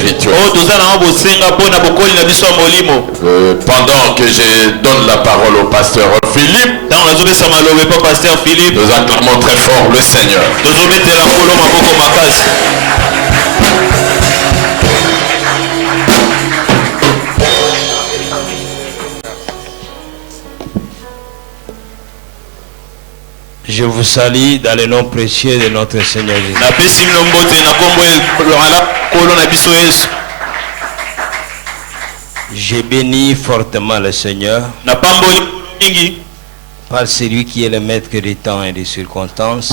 spirituelle. Pendant que je donne la parole au pasteur Philippe, nous acclamons très fort le Seigneur. Je vous salue dans le nom précieux de notre Seigneur Jésus. J'ai béni fortement le Seigneur par celui qui est le maître des temps et des circonstances.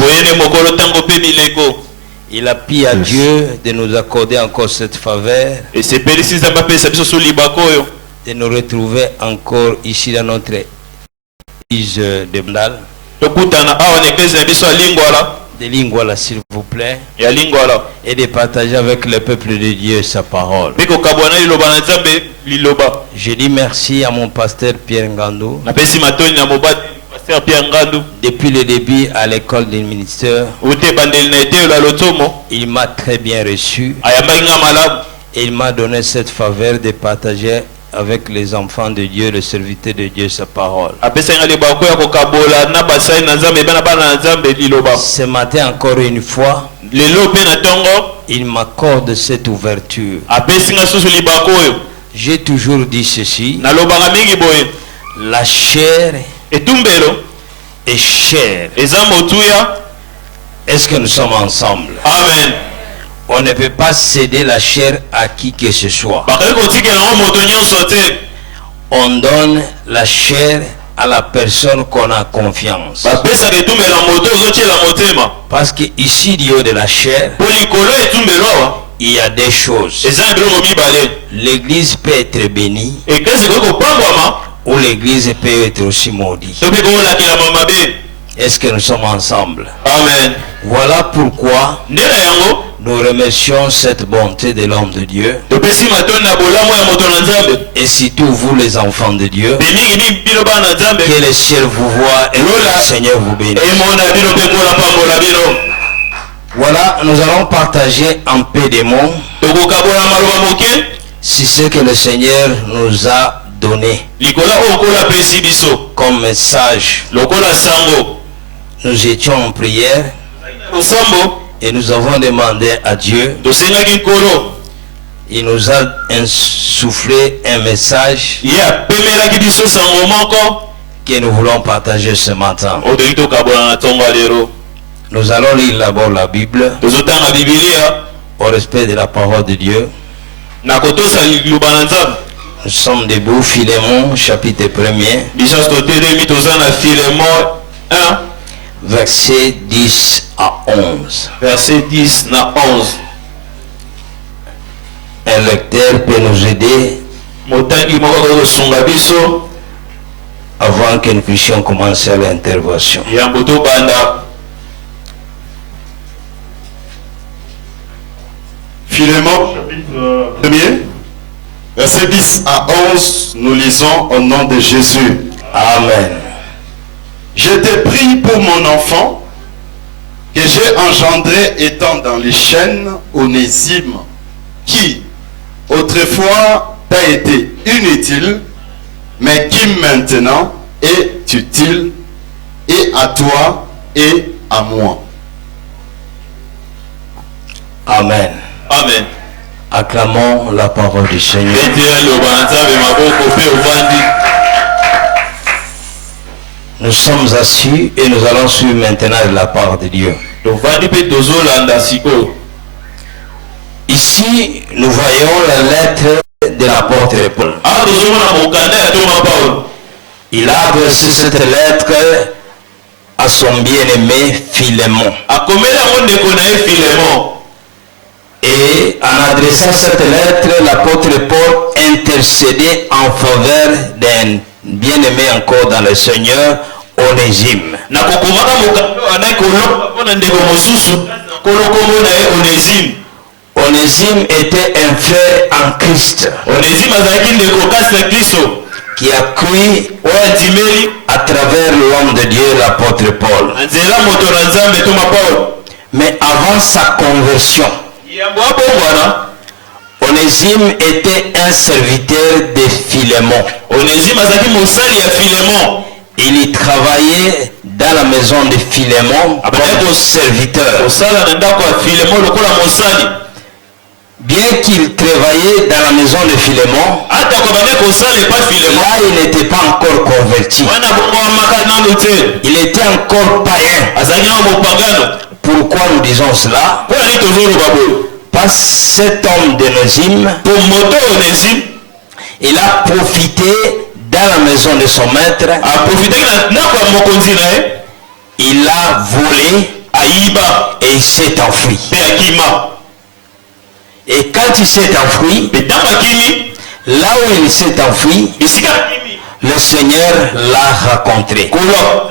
Il a pris à Dieu de nous accorder encore cette faveur, de nous retrouver encore ici dans notre église de Bndal. De Lingwala, s'il vous plaît, et de partager avec le peuple de Dieu sa parole. Je dis merci à mon pasteur Pierre Ngandou. Depuis le début à l'école du ministère, il m'a très bien reçu et il m'a donné cette faveur de partager avec les enfants de Dieu, les serviteurs de Dieu, sa parole. Ce matin, encore une fois, il m'accorde cette ouverture. J'ai toujours dit ceci: la chair est chère. Est-ce que nous sommes ensemble? Amen. On ne peut pas céder la chair à qui que ce soit. On donne la chair à la personne qu'on a confiance. Parce que ici, du haut de la chair, il y a des choses. L'église peut être bénie, ou l'église peut être aussi maudite. Est-ce que nous sommes ensemble? Amen. Voilà pourquoi nous remercions cette bonté de l'homme de Dieu. Et surtout vous les enfants de Dieu. Que le ciel vous voit et que le Seigneur vous bénisse. Voilà, nous allons partager un peu de mots si ce que le Seigneur nous a donné comme message. Nous étions en prière et nous avons demandé à Dieu. Il nous a insoufflé un message que nous voulons partager ce matin. Nous allons lire d'abord la Bible au respect de la parole de Dieu. Nous sommes debout, Philémon, chapitre 1er. Verset 10 à 11. Verset 10 à 11. Un lecteur peut nous aider avant que nous puissions commencer l'intervention. Philémon, chapitre 1er, verset 10 à 11, nous lisons au nom de Jésus. Amen. Je t'ai pris pour mon enfant, que j'ai engendré étant dans les chaînes, Onésime, qui autrefois t'a été inutile, mais qui maintenant est utile, et à toi et à moi. Amen. Amen. Acclamons la parole du Seigneur. Nous sommes assis et nous allons suivre maintenant la part de Dieu. Ici, nous voyons la lettre de l'apôtre Paul. Il a adressé cette lettre à son bien-aimé Philémon. Et en adressant cette lettre, l'apôtre Paul intercédait en faveur d'un bien-aimé encore dans le Seigneur, Onésime. Onésime était un frère en Christ qui a cru à travers l'homme de Dieu, l'apôtre Paul. Mais avant sa conversion, Onésime était un serviteur de Philémon. Onésime azaki mosali ya Philémon. Il y travaillait dans la maison de Philémon comme serviteur. Osala na ndako ya Philémon lokola mosali. Bien qu'il travaillait dans la maison de Philémon, Ata ko bane ko sala pa Philémon. là il n'était pas encore converti. Wana bongo makana note. Il était encore païen. Azaki na mopagano. Pourquoi nous disons cela? Pour aller toujours au babo. Parce que cet homme d'Onésime, Pour moto Onésime, il a profité dans la maison de son maître. a profité na kwa mokonzi na ye. Il a volé Aïba et il s'est enfui. pe akima. Et quand il s'est enfui, Pe tamba kimi, là où il s'est enfui, bisika kimi. le Seigneur l'a rencontré. Kola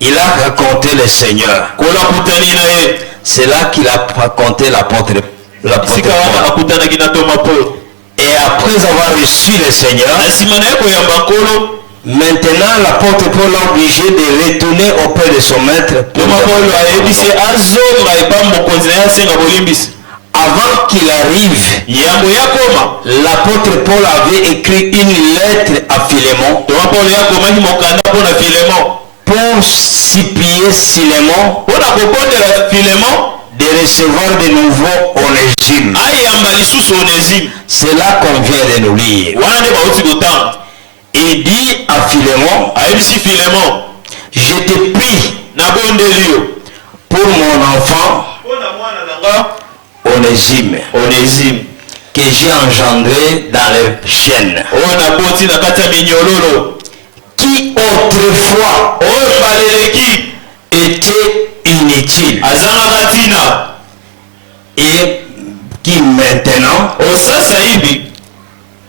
Il a rencontré le Seigneur. kutani na ye. C'est là qu'il a raconté l'apôtre Bisika wana Paul. akutana kina Thomas Paul. Et après avoir reçu le Seigneur, Na sima na ye koyamba nkolo, maintenant l'apôtre Paul est obligé de retourner auprès de son maître. pour Thomas Paul demander ayebisi pardon. azonga epa mokonzi na ye asenga bolimbisi. Avant qu'il arrive, Yambo yakoma. l'apôtre Paul avait écrit une lettre à Philémon Thomas Paul yakomaki mokanda mpona Philémon. pour supplier Philémon Mpona kopondela Philémon de recevoir de nouveau Onésime. ayamba lisusu Onésime. C'est là qu'on vient de nous lire. Wana nde bauti kotanga. Il dit à Philémon, Ayebisi Philémon, je te prie nabondeli yo pour mon enfant mpona mwana na nga Onésime Onésime que j'ai engendré dans les chaînes, oyo naboti na kati ya minyololo, qui autrefois oyo baleleki était inutile azangaka ntina, et qui maintenant osasa hivi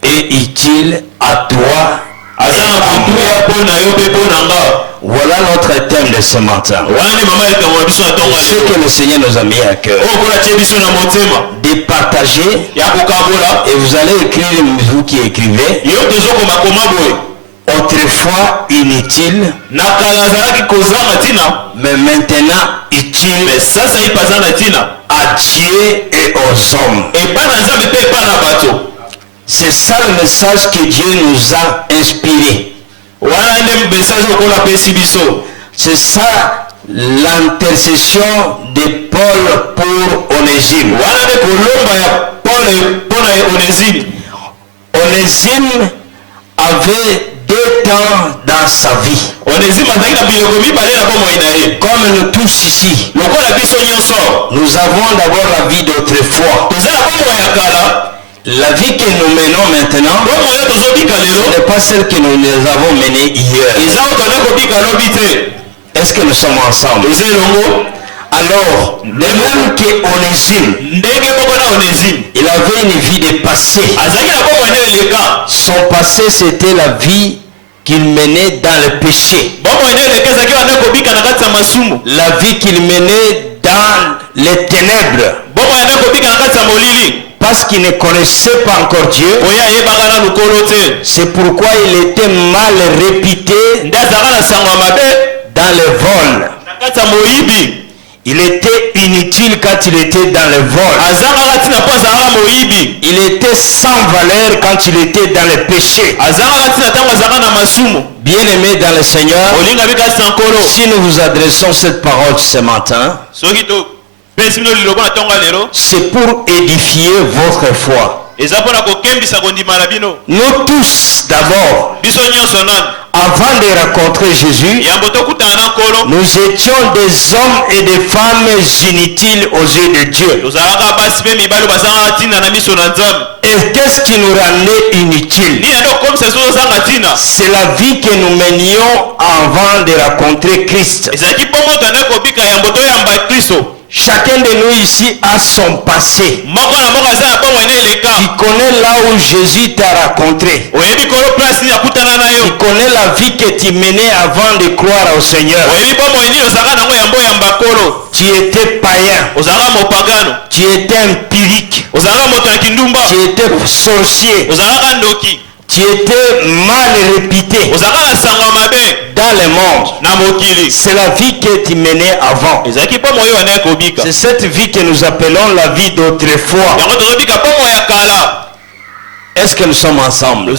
est utile à toi. azanga kotuya mpo na yo mpe mpo na nga. Voilà notre thème de ce matin. Wana nde mama likambo na biso na ntongo ya Ce lelo. que le Seigneur nous a mis à cœur, Oyo mpola tie biso na motema de partager, ya kokabola. et vous allez écrire, vous qui écrivez, Yo tozokomakoma boye autrefois inutile, na kala azalaki kozanga ntina, mais maintenant utile me sasa ye mpe aza na ntina à Dieu et aux hommes. epai na nzambe mpe epai na bato. C'est ça le message que Dieu nous a inspiré. Wana nde message okola apesi biso. C'est ça l'intercession de Paul pour Onésime. Wana nde kolomba ya Paul mpona Onésime. Onésime avait 2 temps dans sa vie. Onésime azalaki na biloko mibale na bomoi na ye. Comme nous tous ici, Lokola biso nyonso nous avons d'abord la vie d'autrefois. toza na bomoi ya kala, La vie que nous menons maintenant bomoi oyo tozobika lelo n'est pas celle que nous avons menée hier. eza oyo tona kobika lobi te. Est-ce que nous sommes ensemble? Eza elongo. Alors, de même que Onésime, Ndenge moko na Onésime il avait une vie de passé. azalaki na bomoi nde eleka. Son passé, c'était la vie qu'il menait dans le péché. Bomoi nde eleka ezalaki banda kobika na kati ya masumu. La vie qu'il menait dans les ténèbres. Bomoi yanda kobika na kati ya molili. Parce qu'il ne connaissait pas encore Dieu. Oya ayebaka na lukolo te. C'est pourquoi il était mal réputé Nde azalaka na sango ya mabe dans le vol. na kati ya moyibi. Il était inutile quand il était dans le vol. Azangaka ntina mpo azalaka moyibi. Il était sans valeur quand il était dans le péché. Azangaka ntina ntango azalaka na masumu. Bien-aimés dans le Seigneur, Olinga bikasi na nkolo. si nous vous adressons cette parole ce matin, Soki topesi bino liloba na ntongo ya lelo, c'est pour édifier votre foi. eza mpona kokembisa kondima na bino. Nous tous, d'abord, Biso nyonso nani avant de rencontrer Jésus, yambo tokutana na nkolo, nous étions des hommes et des femmes inutiles aux yeux de Dieu. tozalaka basi mpe mibali bazangaka ntina na miso na nzambe. Et qu'est-ce qui nous rendait inutiles? Nini nde okomisa biso tozanga ntina? C'est la vie que nous menions avant de rencontrer Christ. Ezalaki mpo moto ande kobika yambo toyamba Kristo. Chacun de nous ici a son passé. Moko na moko aza na bomoi nde eleka. Tu connais là où Jésus t'a rencontré. Oyebi kolo place nini akutana na Tu yo. connais la vie que tu menais avant de croire au Seigneur. Oyebi bomoi nini ozalaka nango yambo oyamba kolo. Tu étais païen. Ozalaka mopagano. Tu étais empirique. Ozalaka moto ya kindumba. Tu étais sorcier. Ozalaka ndoki. Tu étais mal réputé Ozalaka na sango ya mabe dans le monde. na mokili. C'est la vie que tu menais avant. Ezalaki bomoi oyo ane kobika. C'est cette vie que nous appelons la vie d'autrefois. Yango tozobika bomoi ya kala. Est-ce que nous sommes ensemble?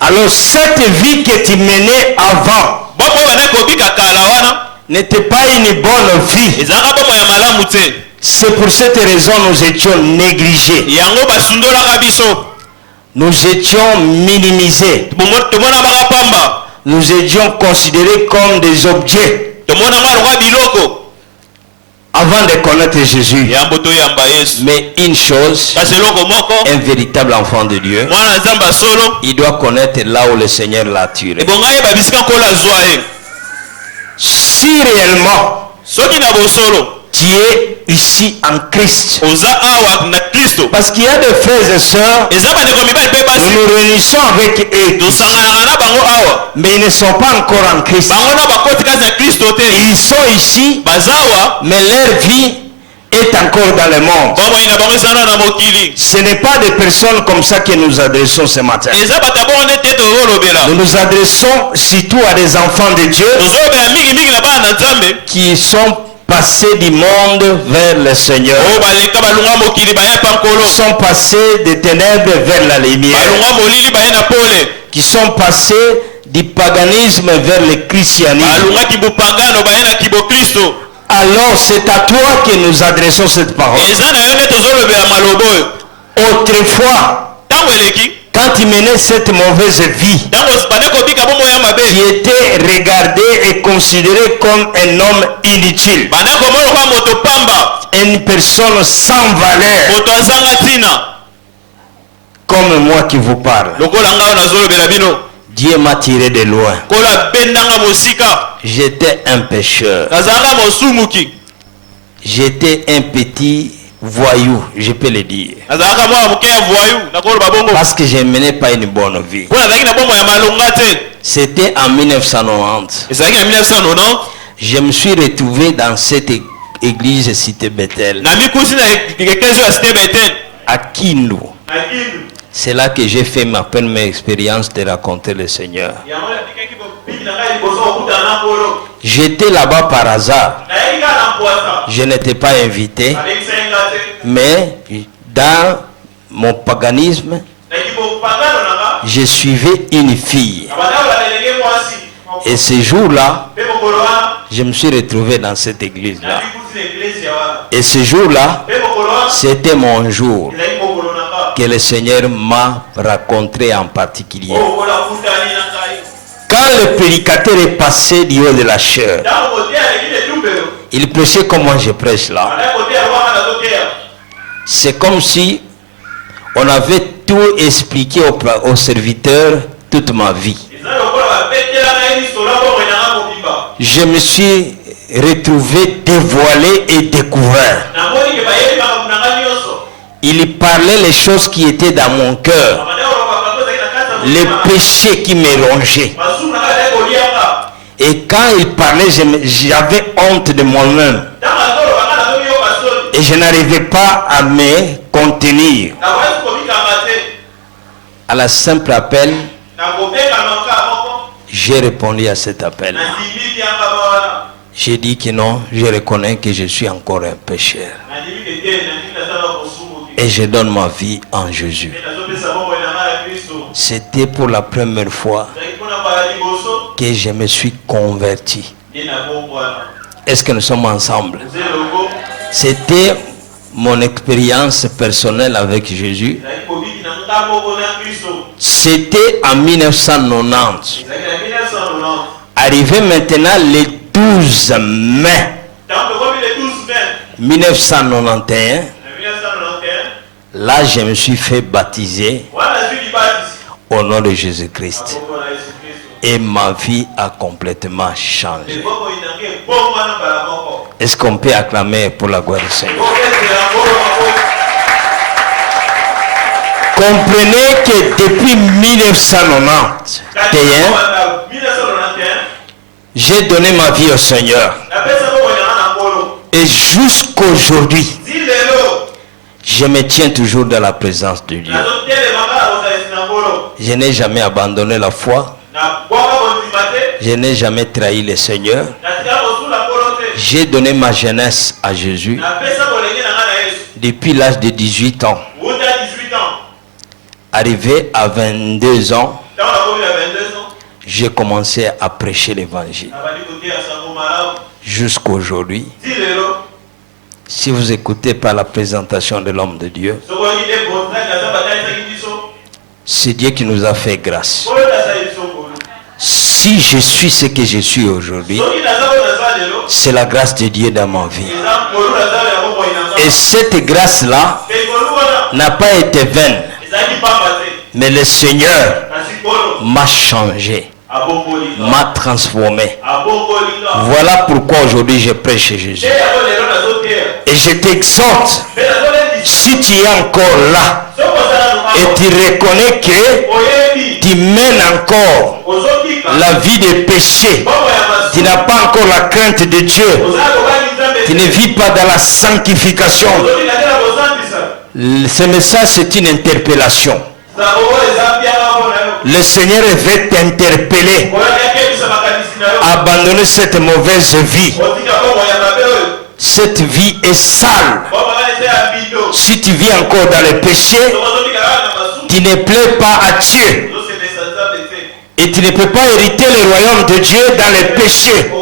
Alors cette vie que tu menais avant n'était pas une bonne vie. C'est pour cette raison que nous étions négligés. Nous étions minimisés. Nous étions considérés comme des objets. Avant de connaître Jésus. Mais une chose, un véritable enfant de Dieu, il doit connaître là où le Seigneur l'a tiré. Si réellement tu es ici en Christ, parce qu'il y a des frères et sœurs, nous nous réunissons avec eux, mais ils ne sont pas encore en Christ. Ils sont ici, mais leur vie est encore dans le monde. Ce n'est pas des personnes comme ça que nous adressons ce matin. Nous nous adressons surtout à des enfants de Dieu qui sont passés du monde vers le Seigneur, sont passés des ténèbres vers la lumière, qui sont passés du paganisme vers le christianisme. Alors c'est à toi que nous adressons cette parole. Autrefois, quand tu menais cette mauvaise vie, tu étais regardé et considéré comme un homme inutile, une personne sans valeur, comme moi qui vous parle. Dieu m'a tiré de loin. J'étais un pécheur. J'étais un petit voyou, je peux le dire. Parce que je ne menais pas une bonne vie. C'était en 1990. Je me suis retrouvé dans cette église cité Bethel, à Kindu. C'est là que j'ai fait ma première expérience de raconter le Seigneur. J'étais là-bas par hasard. Je n'étais pas invité. Mais dans mon paganisme, je suivais une fille. Et ce jour-là, je me suis retrouvé dans cette église-là. Et ce jour-là, c'était mon jour que le Seigneur m'a rencontré en particulier. Quand le prédicateur est passé du haut de la chair, il prêchait comme moi je prêche là. C'est comme si on avait tout expliqué aux serviteurs toute ma vie. Je me suis retrouvé dévoilé et découvert. Il parlait les choses qui étaient dans mon cœur, les péchés qui me rongeaient. Et quand il parlait, j'avais honte de moi-même. Et je n'arrivais pas à me contenir. À la simple appel, j'ai répondu à cet appel. J'ai dit que non, je reconnais que je suis encore un pécheur. Et je donne ma vie en Jésus. C'était pour la première fois que je me suis converti. Est-ce que nous sommes ensemble? C'était mon expérience personnelle avec Jésus. C'était en 1990. Arrivé maintenant le 12 mai 1991, là je me suis fait baptiser au nom de Jésus-Christ. Et ma vie a complètement changé. Est-ce qu'on peut acclamer pour la gloire du Seigneur? Comprenez que depuis 1991, j'ai donné ma vie au Seigneur. Et jusqu'aujourd'hui, je me tiens toujours dans la présence de Dieu. Je n'ai jamais abandonné la foi. Je n'ai jamais trahi le Seigneur. J'ai donné ma jeunesse à Jésus depuis l'âge de 18 ans. Arrivé à 22 ans, j'ai commencé à prêcher l'évangile. Jusqu'aujourd'hui, si vous écoutez par la présentation de l'homme de Dieu, c'est Dieu qui nous a fait grâce. Si je suis ce que je suis aujourd'hui, c'est la grâce de Dieu dans ma vie. Et cette grâce-là n'a pas été vaine. Mais le Seigneur m'a changé, m'a transformé. Voilà pourquoi aujourd'hui je prêche Jésus. Et je t'exhorte, si tu es encore là et tu reconnais que tu mènes encore la vie de péché, tu n'as pas encore la crainte de Dieu, tu ne vis pas dans la sanctification, ce message c'est une interpellation. Le Seigneur veut t'interpeller à abandonner cette mauvaise vie. Cette vie est sale. Si tu vis encore dans le péché, tu ne plais pas à Dieu. Et tu ne peux pas hériter le royaume de Dieu dans le péché.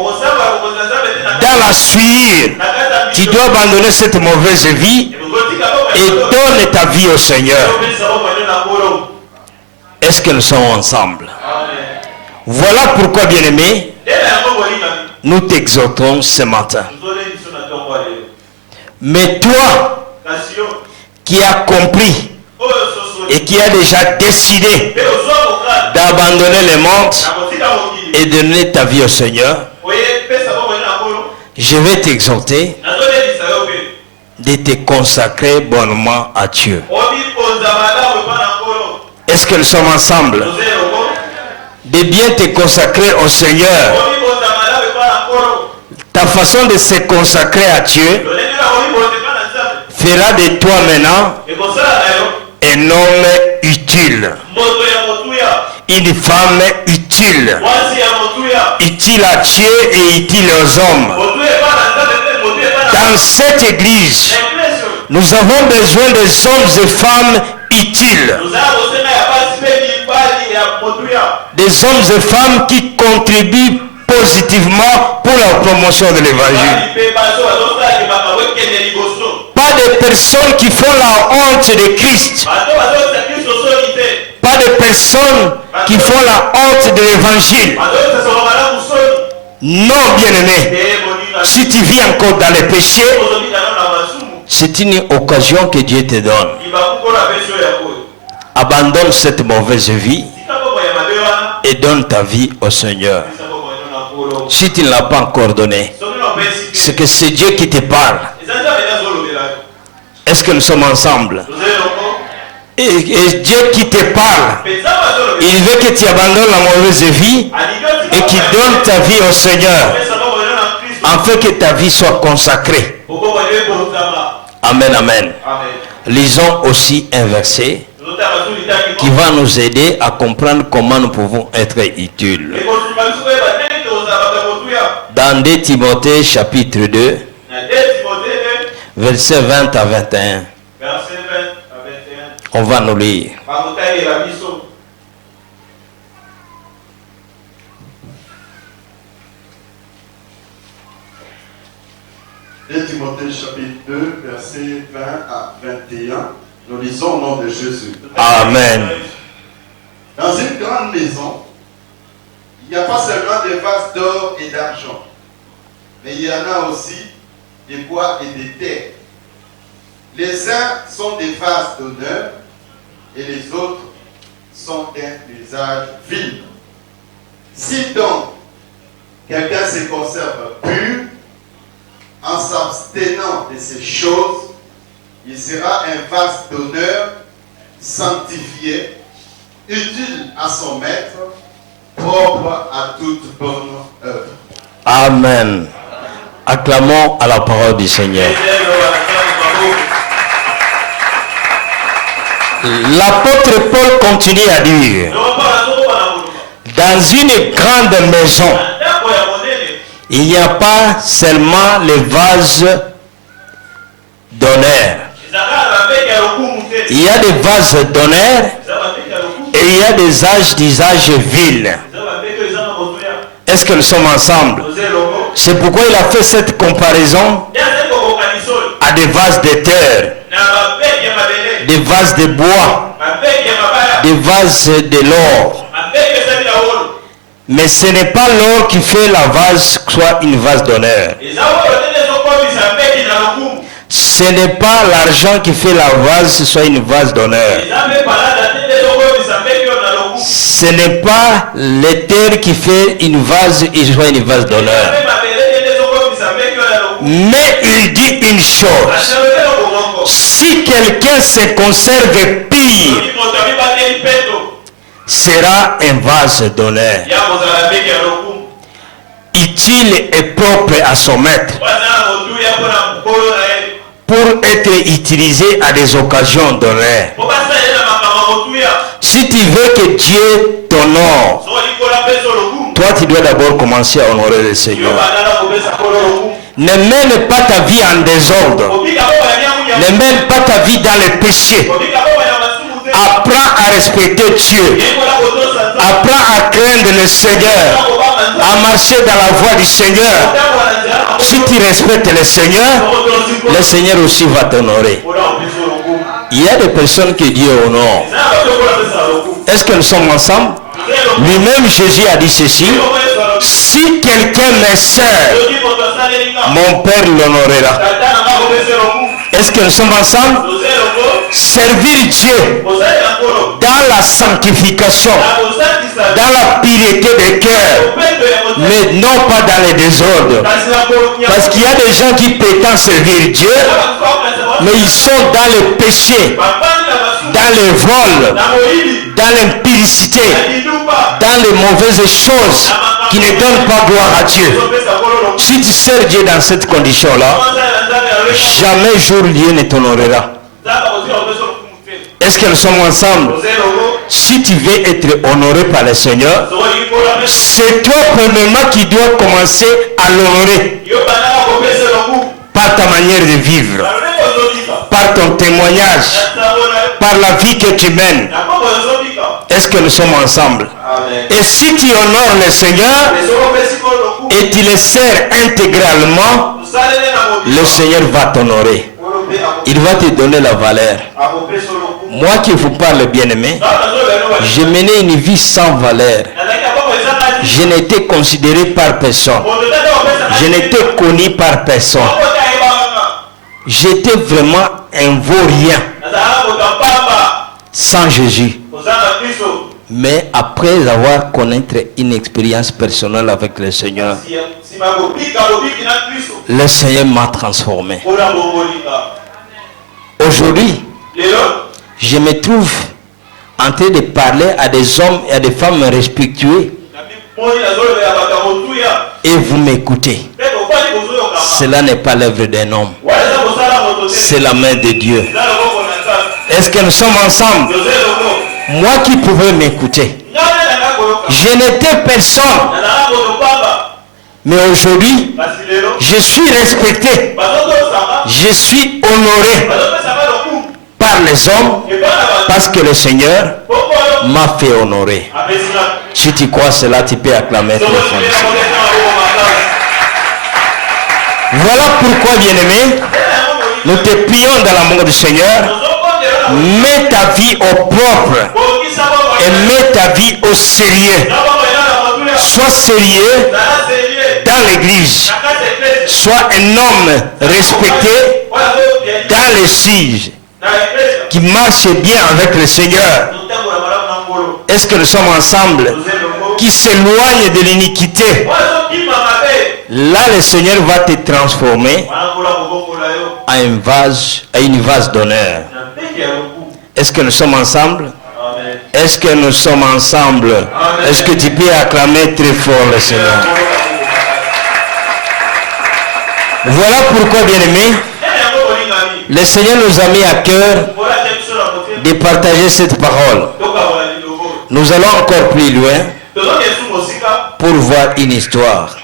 Dans la suie, tu dois abandonner cette mauvaise vie et donne ta vie au Seigneur. Est-ce que nous sommes ensemble? Voilà pourquoi, bien-aimé, nous t'exhortons ce matin. Mais toi, qui as compris et qui as déjà décidé d'abandonner le monde et de donner ta vie au Seigneur, je vais t'exhorter de te consacrer bonnement à Dieu. Est-ce que nous sommes ensemble? De bien te consacrer au Seigneur. Ta façon de se consacrer à Dieu fera de toi maintenant un homme utile. Une femme utile. Utile à Dieu et utile aux hommes. Dans cette église, nous avons besoin des hommes et femmes utiles. Des hommes et femmes qui contribuent positivement pour la promotion de l'évangile. Pas des personnes qui font la honte de Christ. Pas des personnes qui font la honte de l'évangile. Non, bien-aimé. Si tu vis encore dans les péchés, c'est une occasion que Dieu te donne. Abandonne cette mauvaise vie et donne ta vie au Seigneur. Si tu ne l'as pas encore donné, c'est que c'est Dieu qui te parle. Est-ce que nous sommes ensemble? Et Dieu qui te parle, il veut que tu abandonnes la mauvaise vie et qu'il donne ta vie au Seigneur, afin que ta vie soit consacrée. Amen, amen. Lisons aussi un verset qui va nous aider à comprendre comment nous pouvons être utiles. Dans 2 Timothée chapitre 2, versets 20 à 21. On va nous lire. 2 Timothée chapitre 2, versets 20 à 21. Nous lisons au nom de Jésus. Amen. Dans une grande maison, il n'y a pas seulement des vases d'or et d'argent, mais il y en a aussi des bois et des terres. Les uns sont des vases d'honneur et les autres sont d'un usage vil. Si donc quelqu'un se conserve pur, en s'abstenant de ces choses, il sera un vase d'honneur, sanctifié, utile à son maître, propre à toute bonne œuvre. Amen. Acclamons à la parole du Seigneur. L'apôtre Paul continue à dire, dans une grande maison, il n'y a pas seulement les vases d'honneur. Il y a des vases d'honneur Et il y a des âges d'usage vil. Est-ce que nous sommes ensemble? C'est pourquoi il a fait cette comparaison à des vases de terre, des vases de bois, des vases de l'or. Mais ce n'est pas l'or qui fait la vase soit une vase d'honneur. Ce n'est pas l'argent qui fait la vase soit une vase d'honneur. Ce n'est pas l'éther qui fait une vase et soit une vase d'honneur. Mais il dit une chose. Si quelqu'un se conserve pire, sera un vase d'honneur, utile et propre à son maître, pour être utilisé à des occasions d'honneur. Si tu veux que Dieu t'honore, toi tu dois d'abord commencer à honorer le Seigneur. Ne mène pas ta vie en désordre. Ne mène pas ta vie dans le péché. Apprends à respecter Dieu. Apprends à craindre le Seigneur. À marcher dans la voie du Seigneur. Si tu respectes le Seigneur aussi va t'honorer. Il y a des personnes que Dieu honore. Est-ce que nous sommes ensemble? Lui-même Jésus a dit ceci. Si quelqu'un me sert, mon Père l'honorera. Est-ce que nous sommes ensemble? Servir Dieu dans la sanctification, dans la pureté des cœurs, mais non pas dans les désordres. Parce qu'il y a des gens qui prétendent servir Dieu, mais ils sont dans le péché, dans le vol, dans l'impudicité, dans les mauvaises choses qui ne donnent pas gloire à Dieu. Si tu sers Dieu dans cette condition-là, jamais jour Dieu ne t'honorera. Est-ce que nous sommes ensemble? Si tu veux être honoré par le Seigneur, c'est toi premièrement qui dois commencer à l'honorer par ta manière de vivre, par ton témoignage, par la vie que tu mènes. Est-ce que nous sommes ensemble? Et si tu honores le Seigneur et tu le sers intégralement, le Seigneur va t'honorer. Il va te donner la valeur. Moi qui vous parle, bien-aimé, je menais une vie sans valeur. Je n'étais considéré par personne. Je n'étais connu par personne. J'étais vraiment un vaurien sans Jésus. Mais après avoir connaître une expérience personnelle avec le Seigneur, le Seigneur m'a transformé. Aujourd'hui, je me trouve en train de parler à des hommes et à des femmes respectueux et vous m'écoutez. Cela n'est pas l'œuvre d'un homme, c'est la main de Dieu. Est-ce que nous sommes ensemble? Moi qui pouvais m'écouter, je n'étais personne, mais aujourd'hui je suis respecté, je suis honoré par les hommes parce que le Seigneur m'a fait honorer. Si tu crois cela, tu peux acclamer très fort. Voilà pourquoi, bien-aimé, nous te prions dans l'amour du Seigneur. Mets ta vie au propre et mets ta vie au sérieux. Sois sérieux dans l'église. Sois un homme respecté dans les siges qui marche bien avec le Seigneur. Est-ce que nous sommes ensemble? Qui s'éloigne de l'iniquité. Là, le Seigneur va te transformer à une vase d'honneur. Est-ce que nous sommes ensemble? Est-ce que nous sommes ensemble? Est-ce que tu peux acclamer très fort le Seigneur? Voilà pourquoi, bien-aimé, le Seigneur nous a mis à cœur de partager cette parole. Nous allons encore plus loin pour voir une histoire.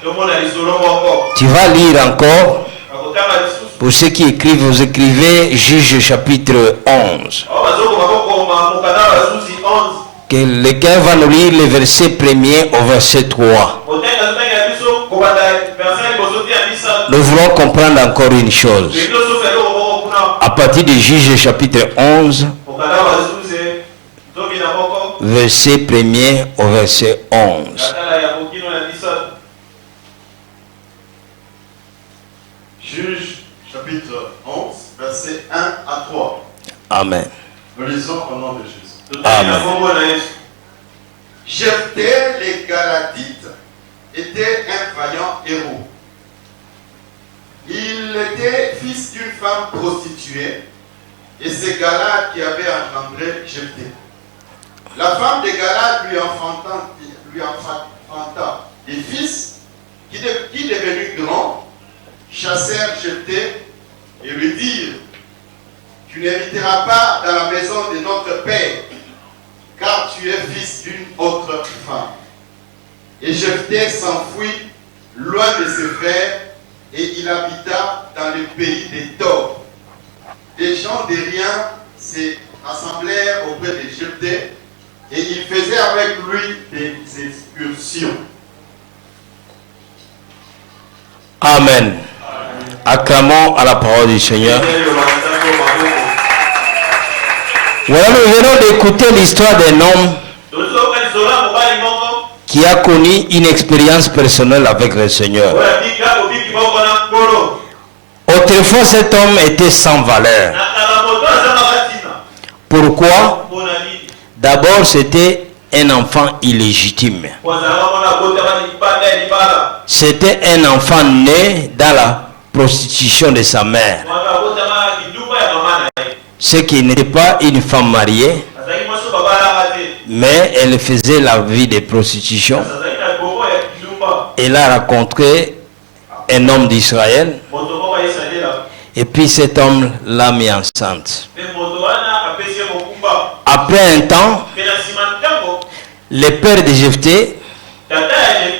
Tu vas lire encore. Pour ceux qui écrivent, vous écrivez Juge chapitre 11. Lequel va nous lire le verset 1er au verset 3. Nous voulons comprendre encore une chose. À partir du Juge chapitre 11, verset 1er au verset 11. Juge chapitre 11, verset 1 à 3. Amen. Nous lisons au nom de Jésus. Amen. Jephthé les Galadites était un vaillant héros. Il était fils d'une femme prostituée et c'est Galad qui avait engendré Jephthé. La femme de Galad lui enfanta des fils qui devenus grands chassèrent Jephthé et lui dirent: tu n'hériteras pas dans la maison de notre père, car tu es fils d'une autre femme. Et Jephthé s'enfuit loin de ses frères et il habita dans le pays des Tob. Des gens de rien se rassemblèrent auprès de Jephthé et ils faisaient avec lui des excursions. Amen. Acclamons à la parole du Seigneur. Voilà, nous venons d'écouter l'histoire d'un homme qui a connu une expérience personnelle avec le Seigneur. Autrefois, cet homme était sans valeur. Pourquoi? D'abord, c'était un enfant illégitime. C'était un enfant né dans la prostitution de sa mère. Ce qui n'était pas une femme mariée, mais elle faisait la vie de prostitution. Elle a rencontré un homme d'Israël et puis cet homme l'a mis enceinte. Après un temps, le père de Jephthé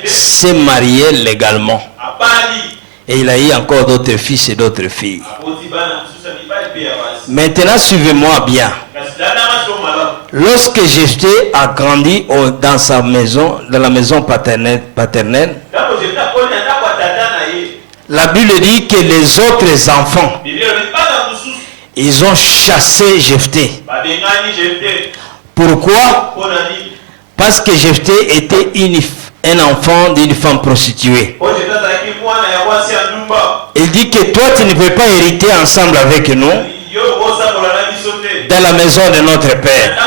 s'est marié légalement et il a eu encore d'autres fils et d'autres filles. Maintenant, suivez-moi bien. Lorsque Jephthé a grandi dans sa maison, dans la maison paternelle, la Bible dit que les autres enfants, ils ont chassé Jephthé. Pourquoi? Parce que Jephthé était un enfant d'une femme prostituée. Il dit que toi, tu ne peux pas hériter ensemble avec nous dans la maison de notre père.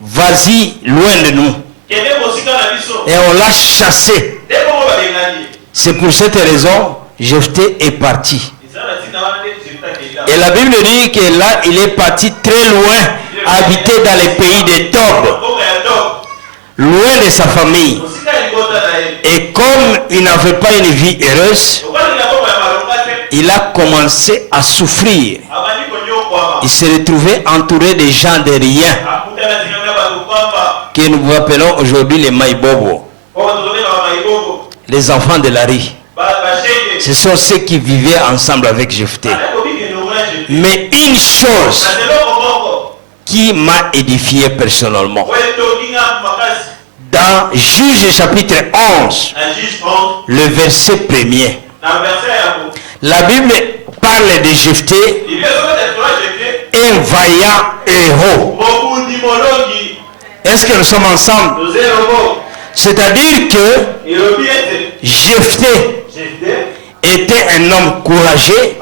Vas-y loin de nous. Et on l'a chassé. C'est pour cette raison Jephthé est parti. Et la Bible dit que là, il est parti très loin, habiter dans les pays des Tob, loin de sa famille. Et comme il n'avait pas une vie heureuse, il a commencé à souffrir. Il s'est retrouvé entouré de gens de rien, que nous appelons aujourd'hui les Maïbobo, les enfants de la rue. Ce sont ceux qui vivaient ensemble avec Jephthé. Mais une chose qui m'a édifié personnellement, dans Juge chapitre 11, le verset 1er, la Bible parle de Jephthé, un vaillant héros. Est-ce que nous sommes ensemble? C'est-à-dire que Jephthé était un homme courageux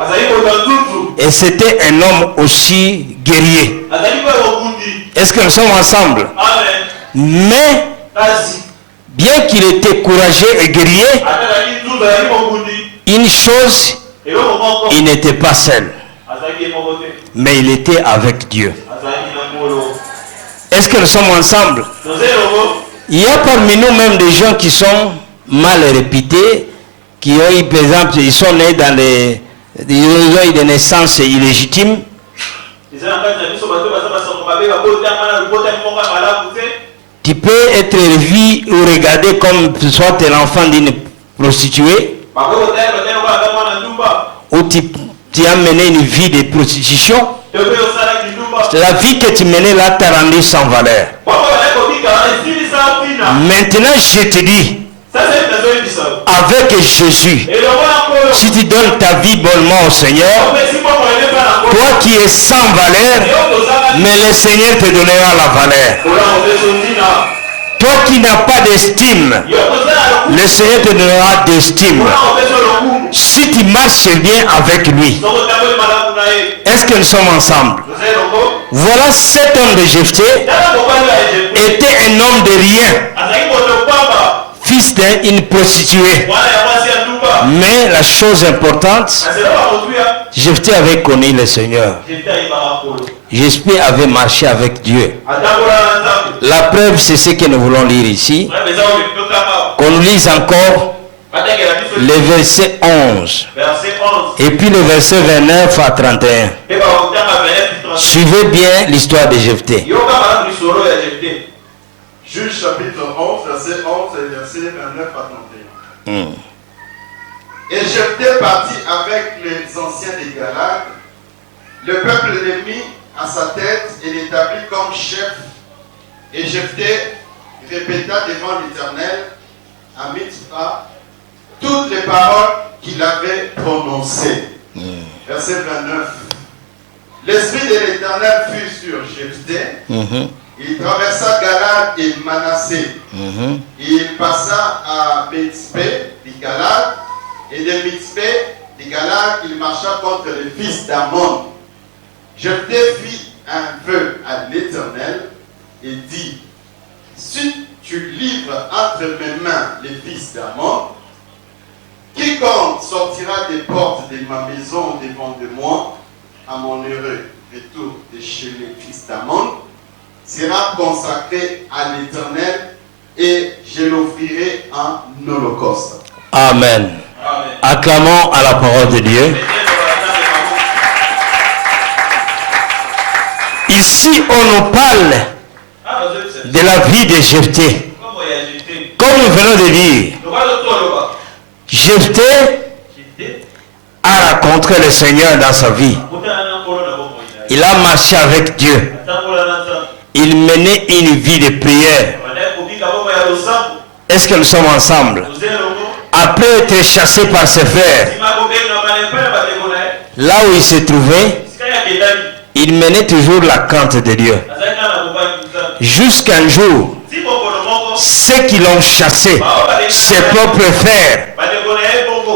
et c'était un homme aussi guerrier. Est-ce que nous sommes ensemble? Mais bien qu'il était courageux et guerrier, une chose, il n'était pas seul, mais il était avec Dieu. Est-ce que nous sommes ensemble? Il y a parmi nous même des gens qui sont mal réputés, qui ont eu, par exemple, ils sont nés dans ils ont eu des naissances illégitimes. Tu peux être vu ou regardé comme soit l'enfant d'une prostituée, ou tu as mené une vie de prostitution. La vie que tu menais là t'a rendu sans valeur. Maintenant, je te dis, avec Jésus, si tu donnes ta vie bonnement au Seigneur, toi qui es sans valeur, mais le Seigneur te donnera la valeur. Toi qui n'as pas d'estime, le Seigneur te donnera d'estime. Si tu marches bien avec lui, est-ce que nous sommes ensemble? Voilà, cet homme de Jephthé était un homme de rien, fils d'une prostituée. Mais la chose importante, Jephthé avait connu le Seigneur. Jephthé avait marché avec Dieu. La preuve, c'est ce que nous voulons lire ici. Qu'on nous lise encore le verset 11. Et puis le verset 29 à 31. Suivez bien l'histoire de Jephthé. Juge chapitre 11, verset 11 et verset 29 à 31. Et Jephthé partit avec les anciens des Galades. Le peuple le mit à sa tête et l'établit comme chef. Et Jephthé répéta devant l'Éternel à Mitzpah toutes les paroles qu'il avait prononcées. Verset 29. L'esprit de l'Éternel fut sur Jephthé. Il traversa Galade et Manassé. Il passa à Mitzpé du Galade. Et de Mitzpé du Galade, il marcha contre les fils d'Ammon. Jephthé fit un vœu à l'Éternel et dit: si tu livres entre mes mains les fils d'Ammon, quiconque sortira des portes de ma maison devant de moi, à mon heureux retour de chez les fils d'Ammon, sera consacré à l'Éternel et je l'offrirai en holocauste. Amen. Acclamons à la parole de Dieu. Ici, on nous parle de la vie de Jephthé. Comme nous venons de dire, Jephthé a rencontré le Seigneur dans sa vie. Il a marché avec Dieu. Il menait une vie de prière. Est-ce que nous sommes ensemble? Après être chassé par ses frères, là où il se trouvait, il menait toujours la crainte de Dieu. Jusqu'un jour, ceux qui l'ont chassé, ses propres frères,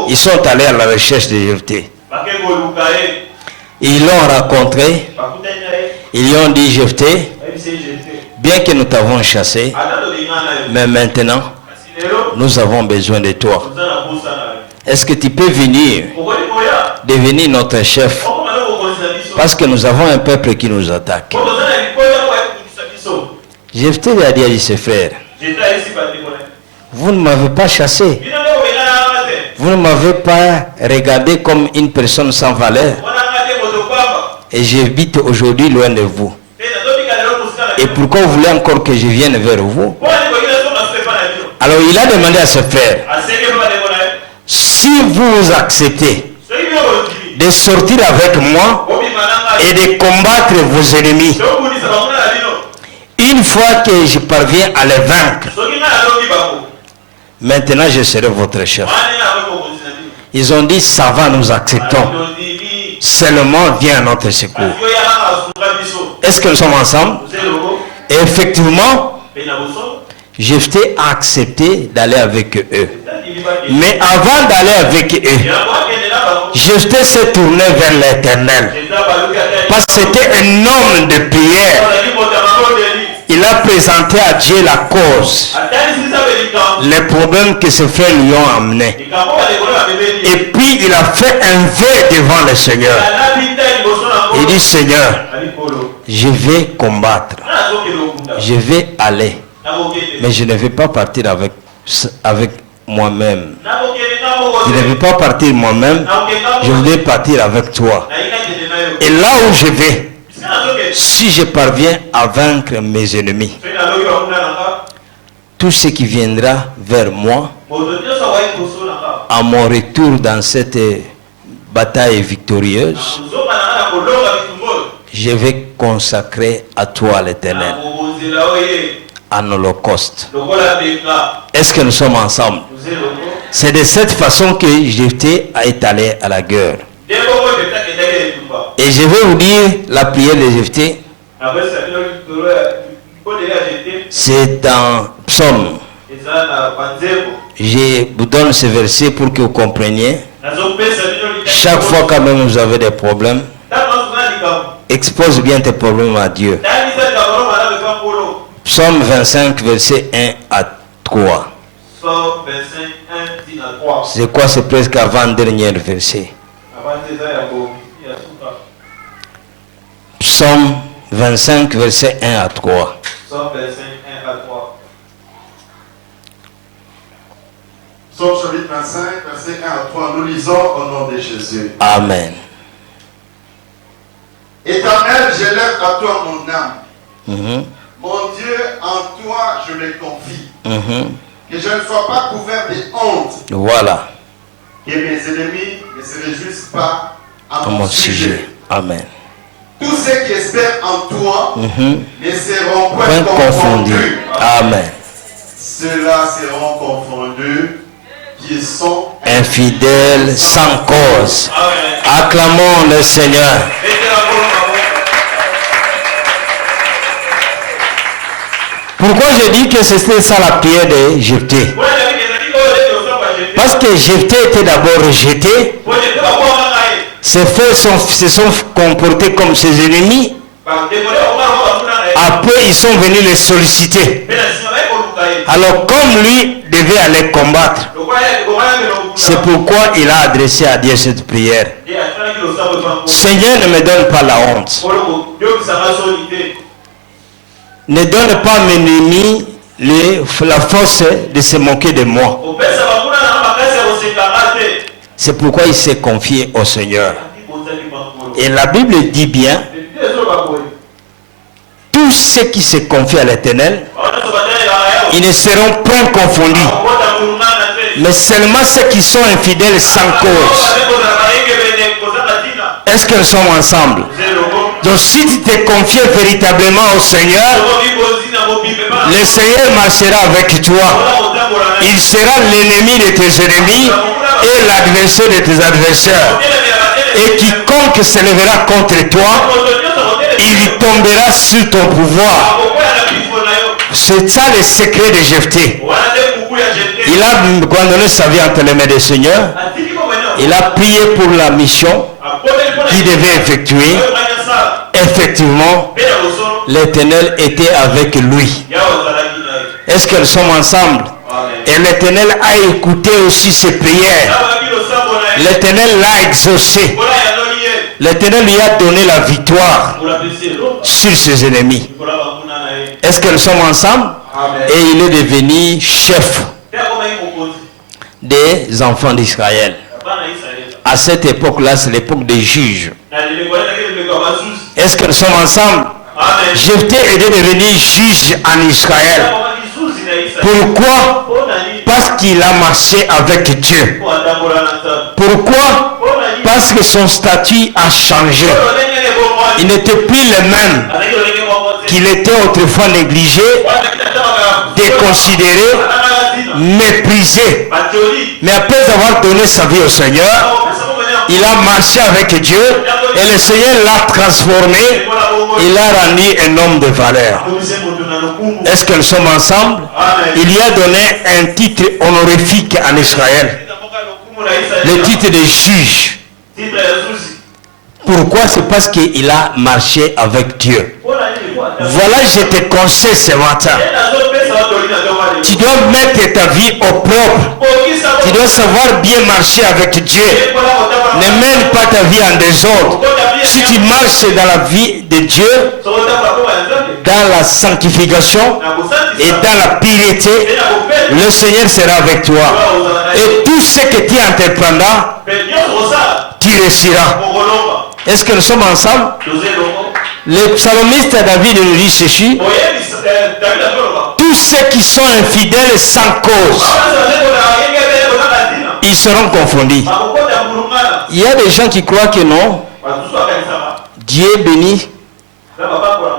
ils sont allés à la recherche de Jephthé. Ils l'ont rencontré. Ils lui ont dit: Jephthé, bien que nous t'avons chassé, mais maintenant, nous avons besoin de toi. Est-ce que tu peux venir devenir notre chef? Parce que nous avons un peuple qui nous attaque. Jephthé a dit à ses frères: vous ne m'avez pas chassé. Vous ne m'avez pas regardé comme une personne sans valeur. Et j'habite aujourd'hui loin de vous. Et pourquoi vous voulez encore que je vienne vers vous? Alors il a demandé à ses frères: si vous acceptez de sortir avec moi et de combattre vos ennemis, une fois que je parviens à les vaincre, maintenant je serai votre chef. Ils ont dit: ça va, nous acceptons. Seulement viens à notre secours. Est-ce que nous sommes ensemble? Et effectivement, Jephthé a accepté d'aller avec eux. Mais avant d'aller avec eux, Jephthé s'est tourné vers l'Éternel. Parce que c'était un homme de prière. Il a présenté à Dieu la cause, les problèmes que ses frères lui ont amenés. Et puis il a fait un vœu devant le Seigneur. Il dit: Seigneur, je vais combattre. Je vais aller. Mais je ne vais pas partir avec moi-même. Je ne vais pas partir moi-même. Je voudrais partir avec toi. Et là où je vais, si je parviens à vaincre mes ennemis, tout ce qui viendra vers moi, à mon retour dans cette bataille victorieuse, je vais consacrer à toi l'Éternel, en holocauste. Est-ce que nous sommes ensemble? C'est de cette façon que Jephthé est allé à la guerre. Et je vais vous dire la prière de Jephthé. C'est dans Psaume. Je vous donne ce verset pour que vous compreniez. Chaque fois quand même vous avez des problèmes, expose bien tes problèmes à Dieu. Psaume 25, verset 1 à 3. C'est quoi? C'est presque avant-dernier verset. Psaume 25, verset 1 à 3. Psaume chapitre 25, verset 1 à 3. Nous lisons au nom de Jésus. Amen. Éternel, j'élève à toi mon âme. Mon Dieu, en toi je me confie. Que je ne sois pas couvert de honte. Voilà. Que mes ennemis ne se réjouissent pas à mon sujet. Amen. Tous ceux qui espèrent en toi ne seront Point point confondu. confondus. Amen. Ceux-là seront confondus qui sont Infidèles sans cause. Acclamons le Seigneur. Pourquoi je dis que c'était ça la prière de Jephthé? Parce que Jephthé était d'abord rejeté. Ses frères se sont comportés comme ses ennemis. Après, ils sont venus les solliciter. Alors, comme lui devait aller combattre, c'est pourquoi il a adressé à Dieu cette prière. Seigneur, ne me donne pas la honte. Ne donne pas à mes ennemis la force de se moquer de moi. C'est pourquoi il s'est confié au Seigneur. Et la Bible dit bien, tous ceux qui se confient à l'Éternel, ils ne seront point confondus. Mais seulement ceux qui sont infidèles sans cause. Est-ce que nous sommes ensemble? Donc si tu te confies véritablement au Seigneur, le Seigneur marchera avec toi. Il sera l'ennemi de tes ennemis et l'adversaire de tes adversaires. Et quiconque se lèvera contre toi, il tombera sur ton pouvoir. C'est ça le secret de Jephthé. Il a abandonné sa vie entre les mains du Seigneur. Il a prié pour la mission qu'il devait effectuer. Effectivement, l'Éternel était avec lui. Est-ce que nous sommes ensemble? Et l'Éternel a écouté aussi ses prières. L'Éternel l'a exaucé. L'Éternel lui a donné la victoire sur ses ennemis. Est-ce que nous sommes ensemble? Et il est devenu chef des enfants d'Israël. À cette époque-là, c'est l'époque des juges. Est-ce que nous sommes ensemble? Jephthé est devenu juge en Israël. Pourquoi? Parce qu'il a marché avec Dieu. Pourquoi? Parce que son statut a changé. Il n'était plus le même qu'il était autrefois négligé, déconsidéré, méprisé. Mais après avoir donné sa vie au Seigneur, il a marché avec Dieu et le Seigneur l'a transformé. Il a rendu un homme de valeur. Est-ce que nous sommes ensemble? Il lui a donné un titre honorifique en Israël. Le titre de juge. Pourquoi? C'est parce qu'il a marché avec Dieu. Voilà, je te conseille ce matin. Tu dois mettre ta vie au propre. Tu dois savoir bien marcher avec Dieu. Ne mène pas ta vie en désordre. Si tu marches dans la vie de Dieu, dans la sanctification et dans la piété, le Seigneur sera avec toi. Et tout ce que tu entreprendras, tu réussiras. Est-ce que nous sommes ensemble? Le psalmiste David nous dit ceci: tous ceux qui sont infidèles sans cause, ils seront confondus. Il y a des gens qui croient que non. Dieu bénit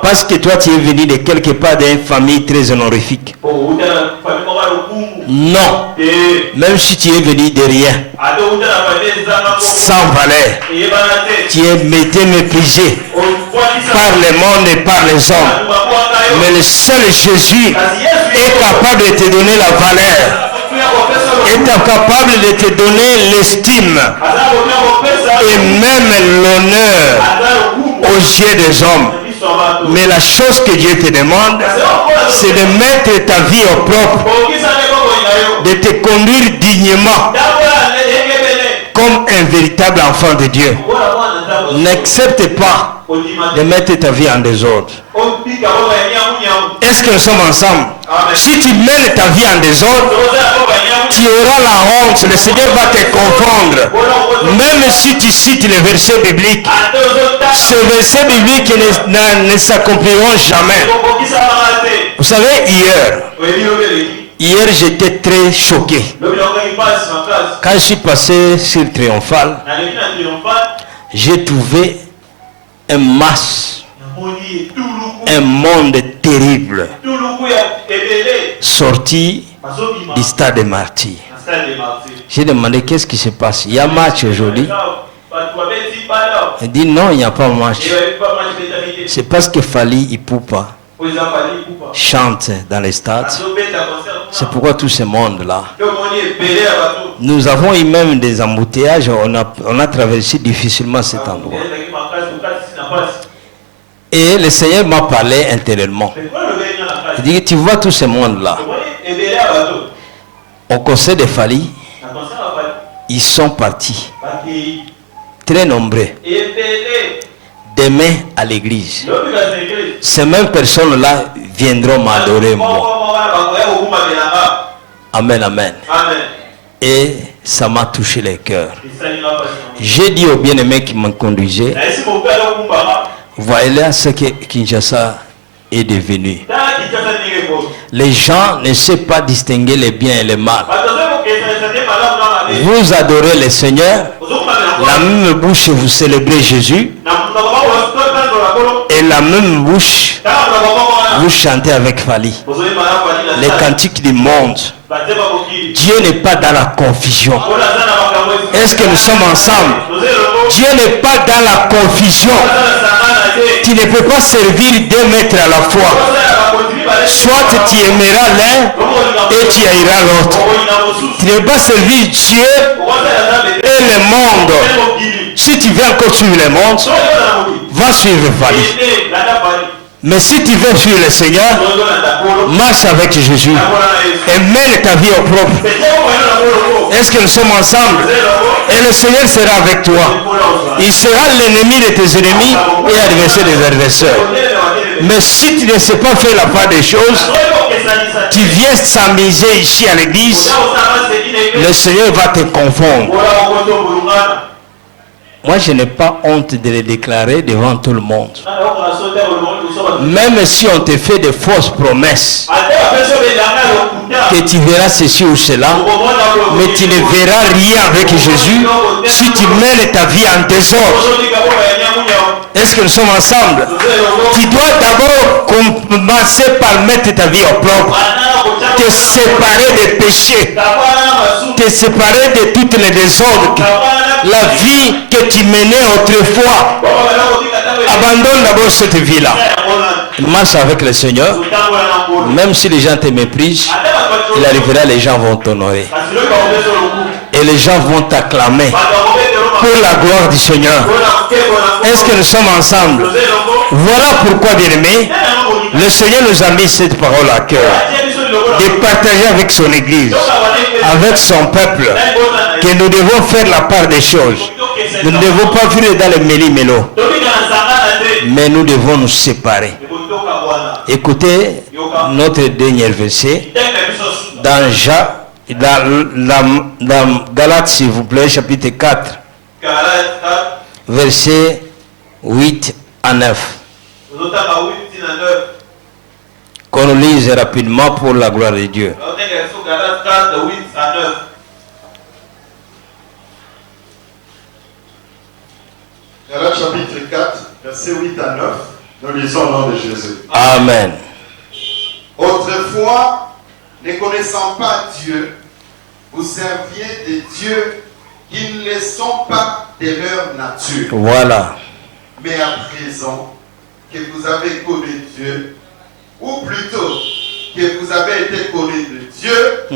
Parce que toi tu es venu de quelque part d'une famille très honorifique. Non. Même si tu es venu de rien, sans valeur, tu es méprisé par le monde et par les hommes. Mais le seul Jésus est capable de te donner la valeur, est capable de te donner l'estime et même l'honneur aux yeux des hommes. Mais la chose que Dieu te demande, c'est de mettre ta vie au propre, de te conduire dignement comme un véritable enfant de Dieu. N'accepte pas de mettre ta vie en désordre. Est-ce que nous sommes ensemble? Si tu mènes ta vie en désordre, tu auras la honte. Le Seigneur va te confondre. Même si tu cites les versets bibliques, ces versets bibliques ne s'accompliront jamais. Vous savez, hier j'étais très choqué. Quand je suis passé sur Triomphal, j'ai trouvé un masse, un monde terrible sorti du stade des martyrs. J'ai demandé qu'est-ce qui se passe. Il y a match aujourd'hui. Il dit non, il n'y a pas match. C'est parce que Fali Ipupa chante dans les stades. C'est pourquoi tout ce monde-là. Nous avons eu même des embouteillages. On a traversé difficilement cet endroit. Et le Seigneur m'a parlé intérieurement. Il dit, tu vois tout ce monde-là. Au conseil de Fali, ils sont partis. Très nombreux. Demain à l'église. Ces mêmes personnes-là viendront m'adorer moi. Amen, amen. Et ça m'a touché les cœurs. J'ai dit au bien-aimé qui m'ont conduisé, voilà ce que Kinshasa est devenu. Les gens ne savent pas distinguer les biens et les mal. Vous adorez le Seigneur, la même bouche vous célébrez Jésus, et la même bouche vous chantez avec Fali. Les cantiques du monde. Dieu n'est pas dans la confusion. Est-ce que nous sommes ensemble? Dieu n'est pas dans la confusion. Tu ne peux pas servir 2 maîtres à la fois. Soit tu aimeras l'un et tu haïras l'autre. Tu ne peux pas servir Dieu et le monde. Si tu veux encore suivre le monde, va suivre Fali. Mais si tu veux suivre le Seigneur, marche avec Jésus et mène ta vie au propre. Est-ce que nous sommes ensemble? Et le Seigneur sera avec toi. Il sera l'ennemi de tes ennemis et adversaire des adversaires. Mais si tu ne sais pas faire la part des choses, tu viens s'amuser ici à l'église, le Seigneur va te confondre. Moi, je n'ai pas honte de le déclarer devant tout le monde. Même si on te fait de fausses promesses, que tu verras ceci ou cela, mais tu ne verras rien avec Jésus si tu mènes ta vie en désordre. Est-ce que nous sommes ensemble? Tu dois d'abord commencer par mettre ta vie au propre, te séparer des péchés, te séparer de toutes les désordres. La vie que tu menais autrefois, abandonne d'abord cette vie-là. Marche avec le Seigneur. Même si les gens te méprisent, il arrivera, les gens vont t'honorer. Et les gens vont t'acclamer pour la gloire du Seigneur. Est-ce que nous sommes ensemble? Voilà pourquoi, bien-aimés, le Seigneur nous a mis cette parole à cœur, de partager avec son Église, avec son peuple, que nous devons faire la part des choses. Nous ne devons pas vivre dans le méli-mélo, mais nous devons nous séparer. Écoutez notre dernier verset dans Galates, s'il vous plaît, chapitre 4, versets 8 à 9. Qu'on nous lise rapidement pour la gloire de Dieu. Galates chapitre 4, versets 8 à 9. Nous lisons au nom de Jésus. Amen. Autrefois, ne connaissant pas Dieu, vous serviez des dieux qui ne sont pas de leur nature. Voilà. Mais à présent que vous avez connu Dieu, ou plutôt que vous avez été connu de Dieu,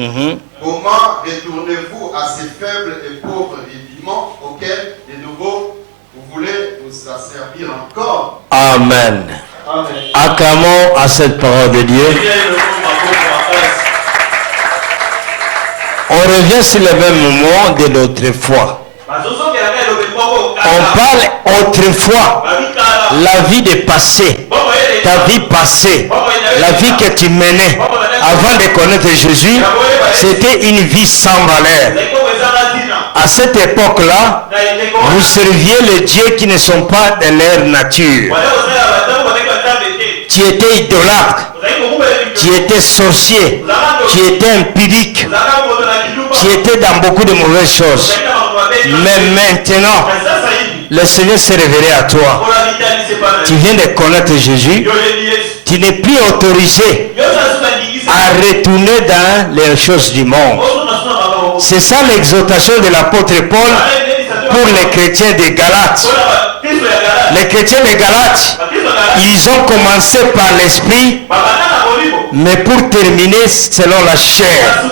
comment retournez-vous à ces faibles et pauvres rudiments auxquels de nouveau vous voulez vous servir encore? Amen. Amen. Acclamons à cette parole de Dieu. On revient sur le même moment de notre foi. On parle autrefois, la vie de passé, ta vie passée, la vie que tu menais avant de connaître Jésus, c'était une vie sans valeur. À cette époque-là, vous serviez les dieux qui ne sont pas de leur nature. Tu étais idolâtre, tu étais sorcier, tu étais impudique, tu étais dans beaucoup de mauvaises choses. Mais maintenant, le Seigneur s'est révélé à toi. Tu viens de connaître Jésus. Tu n'es plus autorisé à retourner dans les choses du monde. C'est ça l'exhortation de l'apôtre Paul pour les chrétiens de Galates. Les chrétiens de Galates, ils ont commencé par l'esprit, mais pour terminer selon la chair.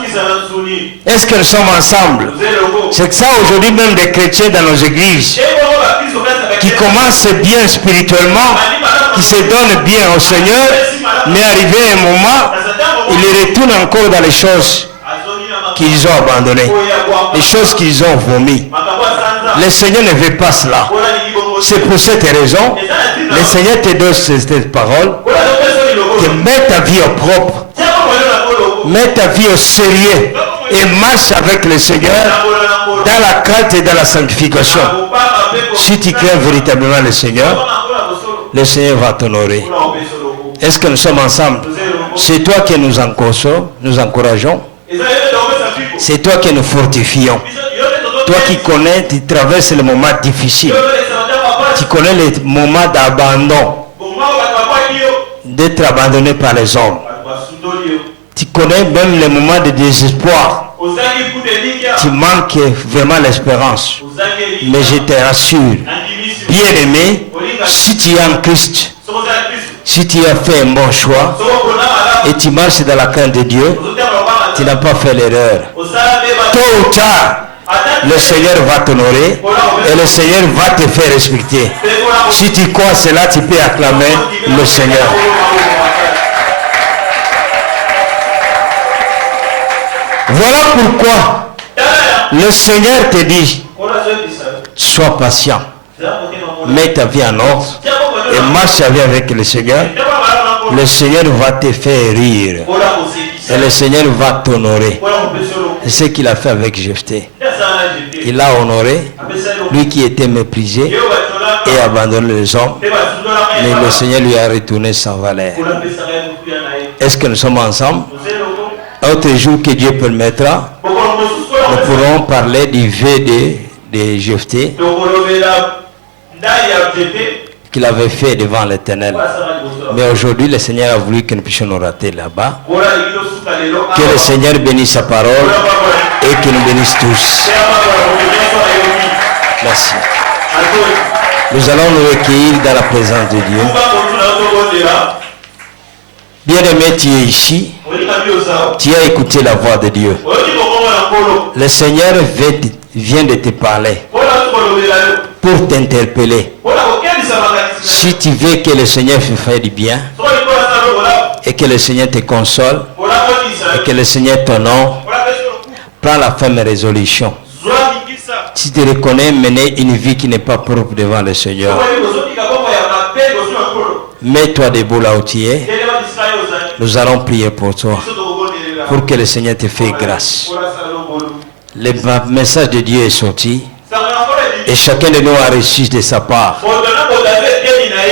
Est-ce que nous sommes ensemble? C'est ça aujourd'hui même des chrétiens dans nos églises qui commencent bien spirituellement, qui se donnent bien au Seigneur, mais arrivé un moment, ils retournent encore dans les choses qu'ils ont abandonnées, les choses qu'ils ont vomies. Le Seigneur ne veut pas cela. C'est pour cette raison, le Seigneur te donne cette parole, que mets ta vie au propre, mets ta vie au sérieux et marche avec le Seigneur dans la crainte et dans la sanctification. Si tu crains véritablement le Seigneur va t'honorer. Est-ce que nous sommes ensemble? C'est toi que nous encourageons. C'est toi que nous fortifions. Toi qui connais, tu traverses les moments difficiles. Tu connais les moments d'abandon, d'être abandonné par les hommes. Tu connais même les moments de désespoir. Tu manques vraiment l'espérance. Mais je te rassure, bien-aimé, si tu es en Christ, si tu as fait un bon choix et tu marches dans la crainte de Dieu, tu n'as pas fait l'erreur. Tôt ou tard, le Seigneur va t'honorer et le Seigneur va te faire respecter. Si tu crois cela, tu peux acclamer le Seigneur. Voilà pourquoi le Seigneur te dit, sois patient, mets ta vie en ordre et marche avec le Seigneur. Le Seigneur va te faire rire et le Seigneur va t'honorer. C'est ce qu'il a fait avec Jephthé. Il a honoré, lui qui était méprisé et abandonné les hommes, mais le Seigneur lui a retourné sans valeur. Est-ce que nous sommes ensemble? Autre jour que Dieu permettra, nous pourrons parler du vœu de Jephthé qu'il avait fait devant l'Éternel. Mais aujourd'hui, le Seigneur a voulu que nous puissions nous rater là-bas. Que le Seigneur bénisse sa parole et que nous bénisse tous. Merci. Nous allons nous recueillir dans la présence de Dieu. Bien-aimé, tu es ici. Tu as écouté la voix de Dieu. Le Seigneur vient de te parler pour t'interpeller. Si tu veux que le Seigneur te fasse du bien et que le Seigneur te console et que le Seigneur t'honore, prends la ferme résolution. Si tu reconnais mener une vie qui n'est pas propre devant le Seigneur, mets-toi debout là où tu es. Nous allons prier pour toi, pour que le Seigneur te fasse grâce. Le message de Dieu est sorti et chacun de nous a reçu de sa part.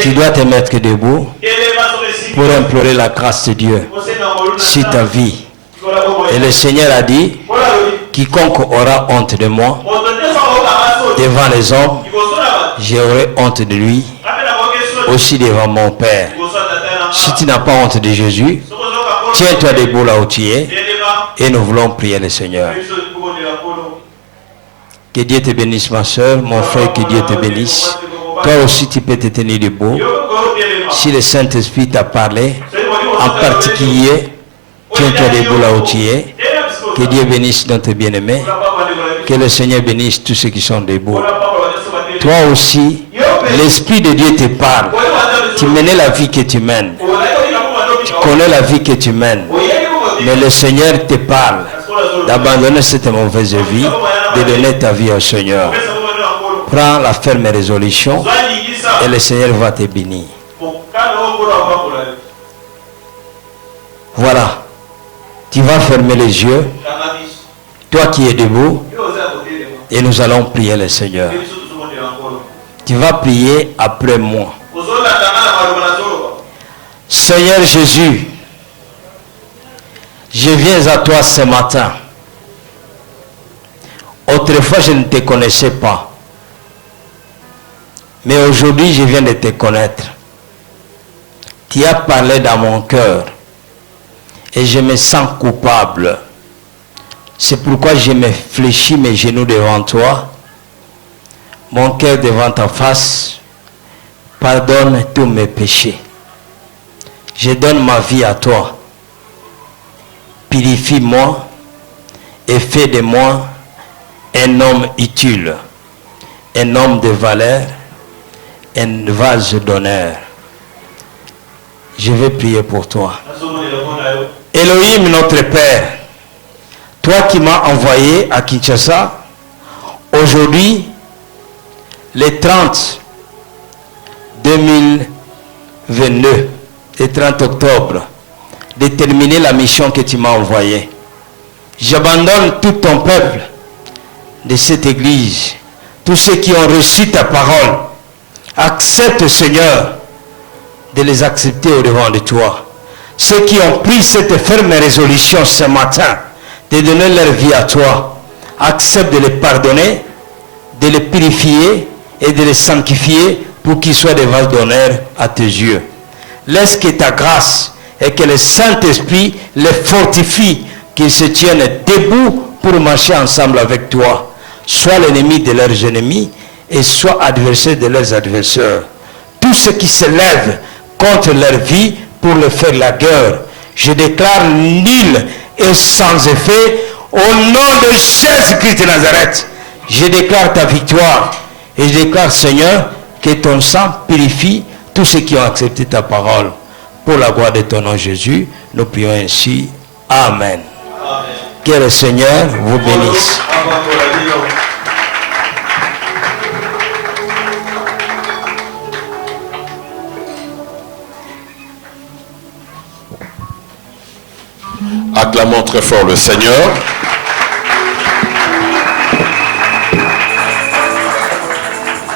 Tu dois te mettre debout pour implorer la grâce de Dieu sur ta vie. Et le Seigneur a dit, quiconque aura honte de moi devant les hommes, j'aurai honte de lui aussi devant mon Père. Si tu n'as pas honte de Jésus, tiens-toi debout là où tu es et nous voulons prier le Seigneur. Que Dieu te bénisse, ma soeur, mon frère, que Dieu te bénisse. Toi aussi, tu peux te tenir debout. Si le Saint-Esprit t'a parlé, en particulier, tiens-toi debout là où tu es. Que Dieu bénisse notre bien-aimé. Que le Seigneur bénisse tous ceux qui sont debout. Toi aussi, l'Esprit de Dieu te parle. Tu menais la vie que tu mènes. Tu connais la vie que tu mènes. Mais le Seigneur te parle d'abandonner cette mauvaise vie, de donner ta vie au Seigneur. Prends la ferme résolution et le Seigneur va te bénir. Voilà. Tu vas fermer les yeux. Toi qui es debout. Et nous allons prier le Seigneur. Tu vas prier après moi. Seigneur Jésus, je viens à toi ce matin. Autrefois, je ne te connaissais pas. Mais aujourd'hui, je viens de te connaître. Tu as parlé dans mon cœur. Et je me sens coupable. C'est pourquoi je me fléchis mes genoux devant toi. Mon cœur devant ta face. Pardonne tous mes péchés. Je donne ma vie à toi. Purifie-moi et fais de moi un homme utile, un homme de valeur, un vase d'honneur. Je vais prier pour toi. Elohim, notre Père, toi qui m'as envoyé à Kinshasa, aujourd'hui, le 30 2022, le 30 octobre, de terminer la mission que tu m'as envoyée. J'abandonne tout ton peuple de cette église, tous ceux qui ont reçu ta parole. Accepte, Seigneur, de les accepter au devant de toi. Ceux qui ont pris cette ferme résolution ce matin de donner leur vie à toi, accepte de les pardonner, de les purifier et de les sanctifier pour qu'ils soient des vases d'honneur à tes yeux. Laisse que ta grâce et que le Saint-Esprit les fortifie, qu'ils se tiennent debout pour marcher ensemble avec toi. Sois l'ennemi de leurs ennemis et sois adversaire de leurs adversaires. Tous ceux qui se lèvent contre leur vie pour leur faire la guerre, je déclare nul et sans effet au nom de Jésus-Christ de Nazareth. Je déclare ta victoire et je déclare, Seigneur, que ton sang purifie tous ceux qui ont accepté ta parole. Pour la gloire de ton nom, Jésus, nous prions ainsi. Amen. Amen. Que le Seigneur vous bénisse. Acclamons très fort le Seigneur.